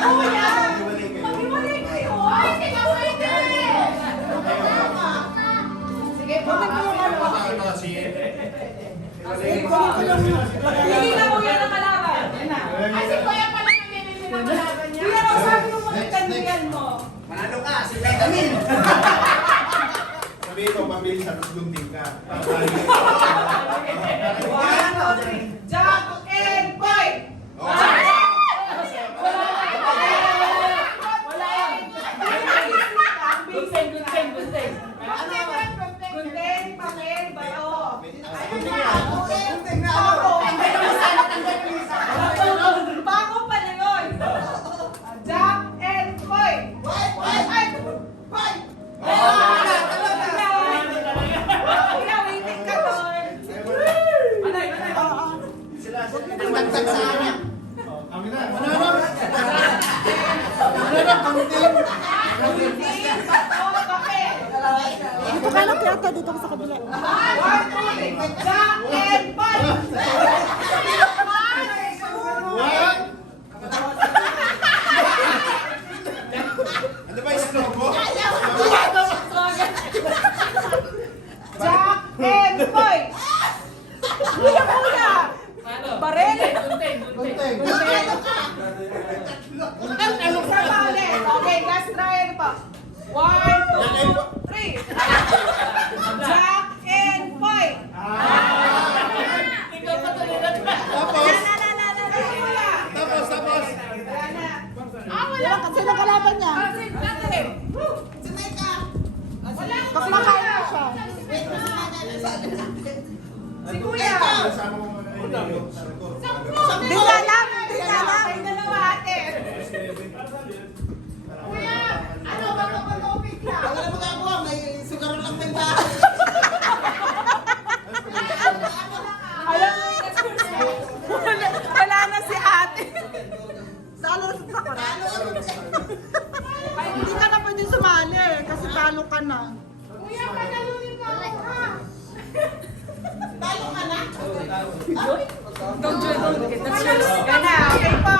Kuya! Maghiwalay kayo! Ay, hindi ka pwede! Sige po. Hindi na kuya na kalaban. Ay, si Kuya pala nagbibili ng kalaban niya. Kuya, kausapin mo mga kaibigan mo. Manalo ka, si Vitamin! Sabihin ko, mabilis sa gunting ka. Jack and Boy! Gunting, pakil, bato. Bago pala yun. Jack and Boy. Kuya, waiting ka doon. Nagtagtag sa anak. Amin na. Gunting, bato, pakil. Dito ka lang yata, dito ka sa kabila. One, two, Jack and Boy. Ano ba yung snow mo? Jack and Boy. Kuya, kuya. Barel. Gunting. Isa pa ulit. Okay, last trial pa. 1, 2, 3. Jack and Boy. Tapos. Wala na. Wala kasi ng kalaban niya. Kaklakain mo siya. Si Kuya. Kasama mo muna yung Di nga lang, di nga lang. Ay, dalawa ate. Kuya, ano ba kapag-topic na? Wala na magagawa, may sugar lang din ba? Alam mo, wala na si ate. Salo sa karan. Ay, hindi ka na pwede sumali kasi talo ka na. Kuya, panalunin mo ako ha! Talo ka na. Gana, okay po.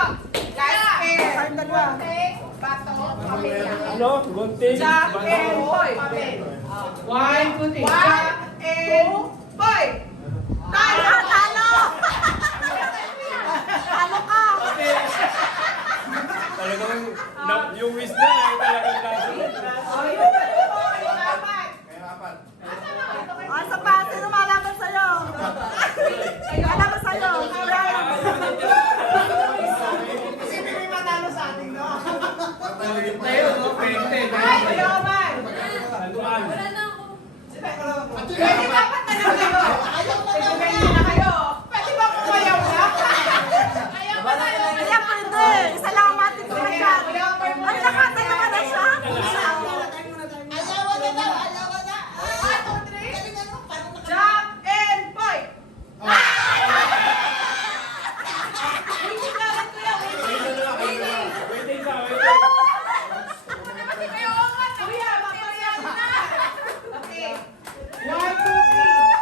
Last pair. Tayong dalawa. Gunting, bato, pamilya. Jack and Boy. One, two, Jack and Boy. Talo! Talo! Talo ka! Talagang yung wish na ay talagang kaso. Okay, kayo dapat. Kaya apat. Ah, sa pa, sino malaban sa'yo? Malaban sa'yo. Kasi may matalo sa atin, no? Tayo, no? Pwede. Ay, mayaman. Taluan. Pwede dapat na lang kayo. Pwede na kayo. Pwede ba kumayaw na? Kaya pwede. Isa lang ang matik sa siya. Ay, nakatayo ka na siya. Ayawa na daw, ayawa na. Jack and Boy. Hindi ka lang kuya. Pwede ka, Kuya, mapayaw na. Okay. 1, 2, 3.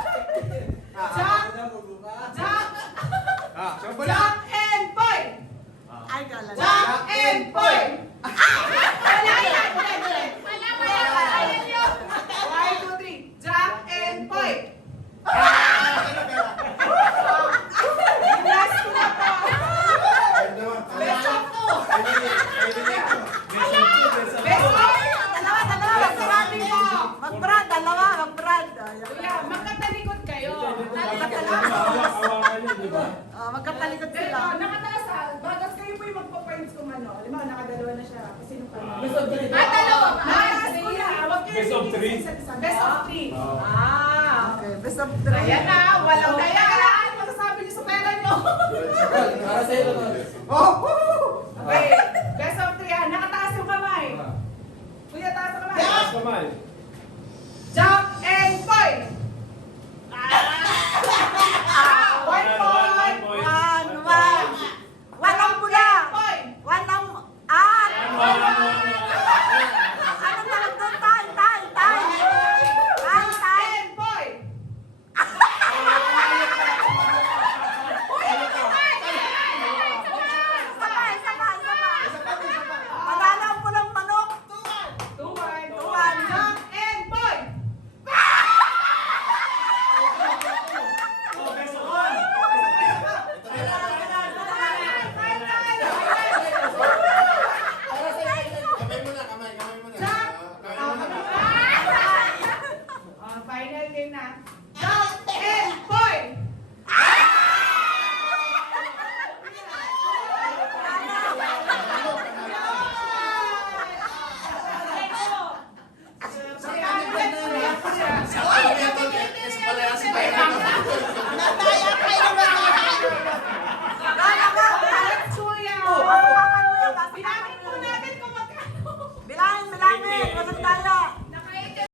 Jack. Jack and Boy. Ay, galang. Jack and Boy. Wala yan. Wala. Ayan yun. 1, 2, 3. Jack and Boy. Last ko na po. Best of two. Best of. Dalawa, magbrad mo. Magbrad, dalawa, magbrad. Kuya, magkatalikod kayo. hawakan yun, di ba? Magkatalikod sila. Nakataas ha. Bagas kayo po yung magpa-points kung ano. Alam mo, nakadalawa na siya. Kasi nung pa. Dalawa ba? Bagas kuya. Huwag kayo Best of bibigyan three? sa isa't isa. Best of 3. Oo. Okay, best of three. Ayan na. Walang daya. Ano masasabi niyo sa pera niyo? Oh!